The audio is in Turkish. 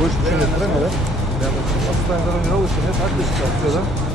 Boş bir şey getiremeden. Yani hastaneden önce alışın hep herkes çıkartıyor da.